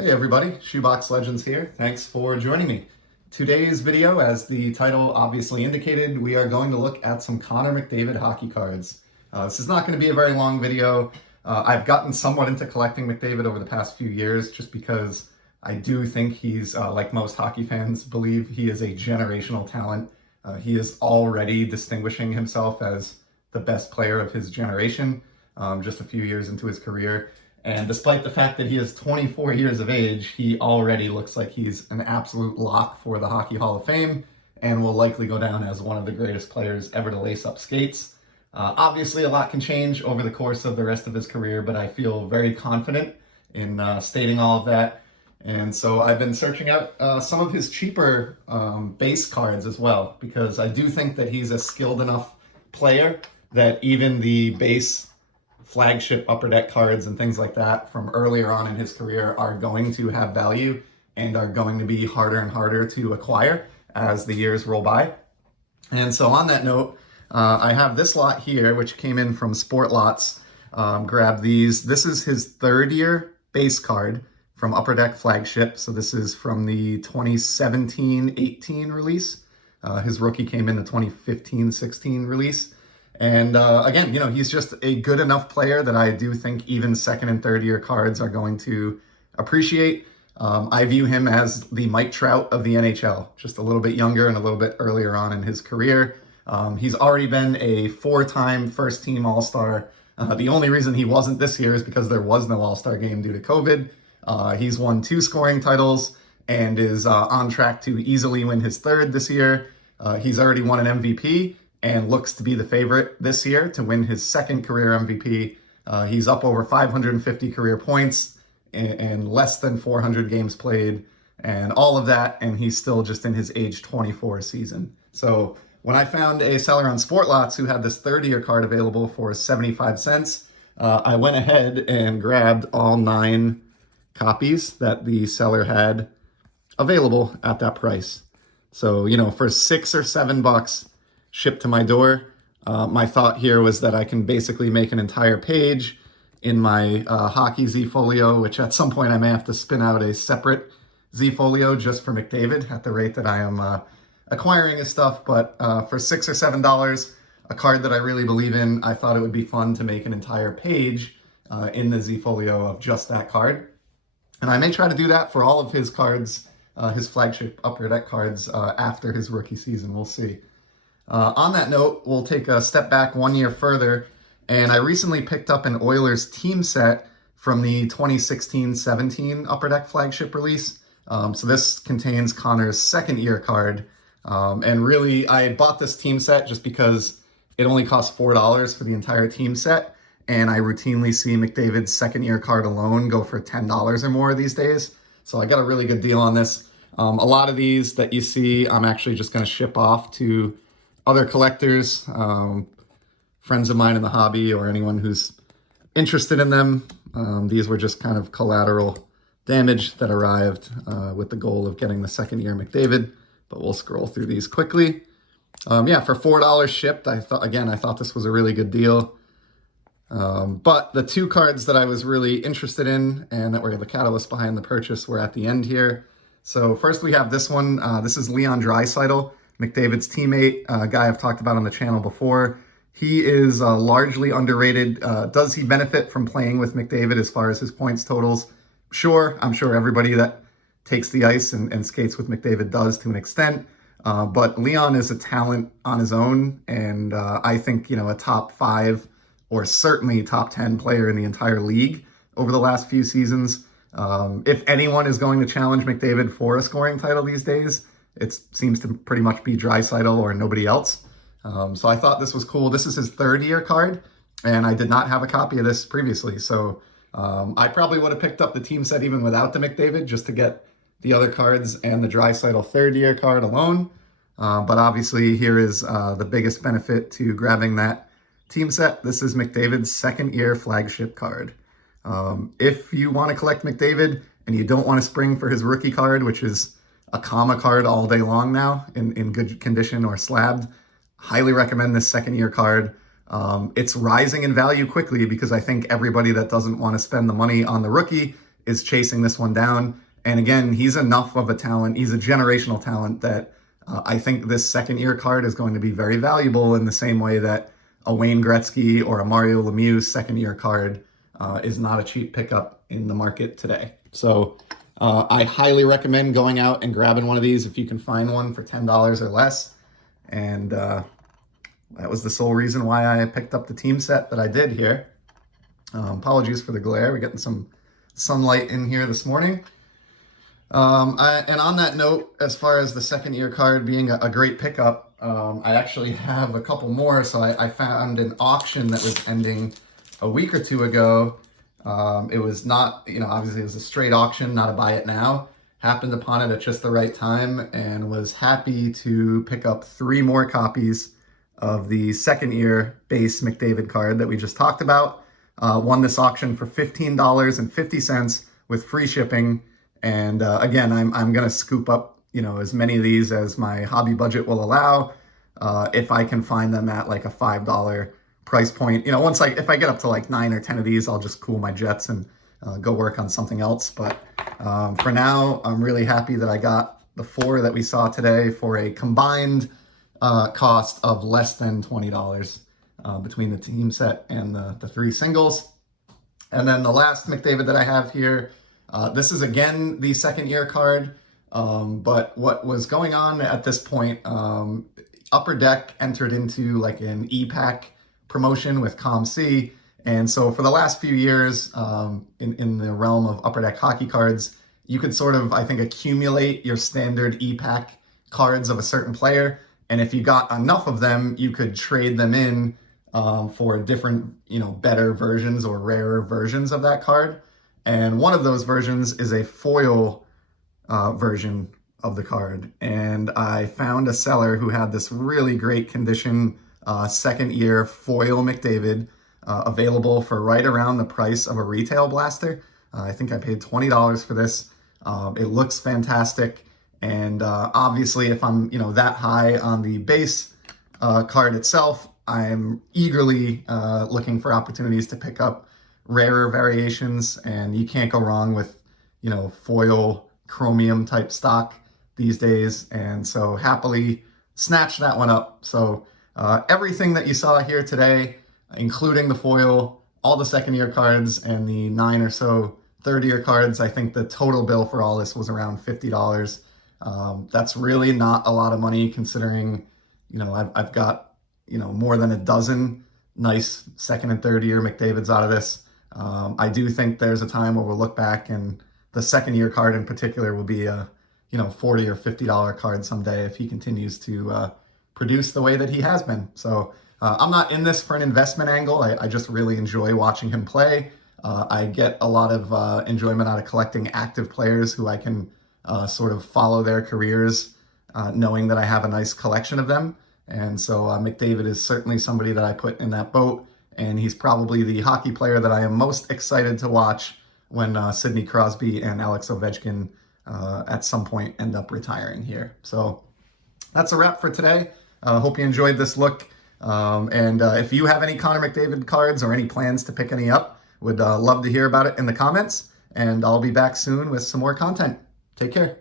Hey everybody, Shoebox Legends here. Thanks for joining me. Today's video, as the title obviously indicated, we are going to look at some Connor McDavid hockey cards. This is not going to be a very long video. I've gotten somewhat into collecting McDavid over the past few years just because I do think he's, like most hockey fans believe, he is a generational talent. He is already distinguishing himself as the best player of his generation just a few years into his career. And despite the fact that he is 24 years of age, he already looks like he's an absolute lock for the Hockey Hall of Fame and will likely go down as one of the greatest players ever to lace up skates. Obviously, a lot can change over the course of the rest of his career, but I feel very confident in stating all of that. And so I've been searching out some of his cheaper base cards as well, because I do think that he's a skilled enough player that even the base flagship upper deck cards and things like that from earlier on in his career are going to have value and are going to be harder and harder to acquire as the years roll by. And so on that note, I have this lot here, which came in from Sport Lots. Grab these. This is his third year base card from Upper Deck Flagship. So this is from the 2017-18 release. His rookie came in the 2015-16 release. And again, he's just a good enough player that I do think even second and third year cards are going to appreciate. I view him as the Mike Trout of the NHL, just a little bit younger and a little bit earlier on in his career. He's already been a four-time first-team All-Star. The only reason he wasn't this year is because there was no All-Star game due to COVID. He's won 2 scoring titles and is on track to easily win his third this year. He's already won an MVP and looks to be the favorite this year to win his second career MVP. He's up over 550 career points and less than 400 games played and all of that, and he's still just in his age 24 season. So when I found a seller on Sport Lots who had this third year card available for 75 cents, I went ahead and grabbed all 9 copies that the seller had available at that price. So, for $6 or $7 shipped to my door. My thought here was that I can basically make an entire page in my hockey Z-Folio, which at some point I may have to spin out a separate Z-Folio just for McDavid at the rate that I am acquiring his stuff. But for $6 or $7, a card that I really believe in, I thought it would be fun to make an entire page in the Z-Folio of just that card. And I may try to do that for all of his cards, his flagship upper deck cards after his rookie season. We'll see. On that note, we'll take a step back 1 year further, and I recently picked up an Oilers team set from the 2016-17 Upper Deck Flagship release. So this contains Connor's second year card, and really I bought this team set just because it only costs $4 for the entire team set, and I routinely see McDavid's second year card alone go for $10 or more these days. So I got a really good deal on this. A lot of these that you see, I'm actually just going to ship off to other collectors, friends of mine in the hobby, or anyone who's interested in them. These were just kind of collateral damage that arrived with the goal of getting the second year McDavid, but we'll scroll through these quickly. Yeah, for $4 shipped, I thought this was a really good deal. But the 2 cards that I was really interested in and that were the catalyst behind the purchase were at the end here. So first we have this one. This is Leon Draisaitl, McDavid's teammate, a guy I've talked about on the channel before. He is largely underrated. Does he benefit from playing with McDavid as far as his points totals? Sure, I'm sure everybody that takes the ice and skates with McDavid does to an extent. But Leon is a talent on his own, and I think, a top 5 or certainly top 10 player in the entire league over the last few seasons. If anyone is going to challenge McDavid for a scoring title these days, it seems to pretty much be Draisaitl or nobody else. So I thought this was cool. This is his third year card, and I did not have a copy of this previously. So I probably would have picked up the team set even without the McDavid just to get the other cards and the Draisaitl third year card alone. But obviously here is the biggest benefit to grabbing that team set. This is McDavid's second year flagship card. If you want to collect McDavid and you don't want to spring for his rookie card, which is a comma card all day long now in good condition or slabbed, highly recommend this second year card. It's rising in value quickly because I think everybody that doesn't want to spend the money on the rookie is chasing this one down. And again, he's enough of a talent. He's a generational talent that I think this second year card is going to be very valuable in the same way that a Wayne Gretzky or a Mario Lemieux second year card is not a cheap pickup in the market today. So I highly recommend going out and grabbing one of these if you can find one for $10 or less. And that was the sole reason why I picked up the team set that I did here. Apologies for the glare. We're getting some sunlight in here this morning. And on that note, as far as the second year card being a great pickup, I actually have a couple more. So I found an auction that was ending a week or two ago. It was not, obviously it was a straight auction, not a buy it now. Happened upon it at just the right time and was happy to pick up 3 more copies of the second year base McDavid card that we just talked about. Won this auction for $15.50 with free shipping. And again, I'm going to scoop up, as many of these as my hobby budget will allow. If I can find them at like a $5 price point, if I get up to like 9 or 10 of these, I'll just cool my jets and go work on something else. But for now, I'm really happy that I got the 4 that we saw today for a combined cost of less than $20 between the team set and the 3 singles. And then the last McDavid that I have here, this is again the second year card, but what was going on at this point, Upper Deck entered into like an e-pack promotion with ComC, and so for the last few years, in the realm of Upper Deck hockey cards, you could sort of, I think, accumulate your standard e-pack cards of a certain player, and if you got enough of them, you could trade them in for different, better versions or rarer versions of that card. And one of those versions is a foil version of the card. And I found a seller who had this really great condition second year foil McDavid available for right around the price of a retail blaster. I think I paid $20 for this. It looks fantastic. And obviously, if I'm that high on the base card itself, I'm eagerly looking for opportunities to pick up rarer variations, and you can't go wrong with, foil chromium type stock these days. And so happily snatched that one up. So everything that you saw here today, including the foil, all the second year cards and the 9 or so third year cards, I think the total bill for all this was around $50. That's really not a lot of money considering, I've got, more than a dozen nice second and third year McDavids out of this. I do think there's a time where we'll look back and the second year card in particular will be a, $40 or $50 card someday if he continues to produce the way that he has been. So I'm not in this for an investment angle. I just really enjoy watching him play. I get a lot of enjoyment out of collecting active players who I can sort of follow their careers, knowing that I have a nice collection of them. And so McDavid is certainly somebody that I put in that boat. And he's probably the hockey player that I am most excited to watch when Sidney Crosby and Alex Ovechkin at some point end up retiring here. So that's a wrap for today. Hope you enjoyed this look. And if you have any Connor McDavid cards or any plans to pick any up, would love to hear about it in the comments. And I'll be back soon with some more content. Take care.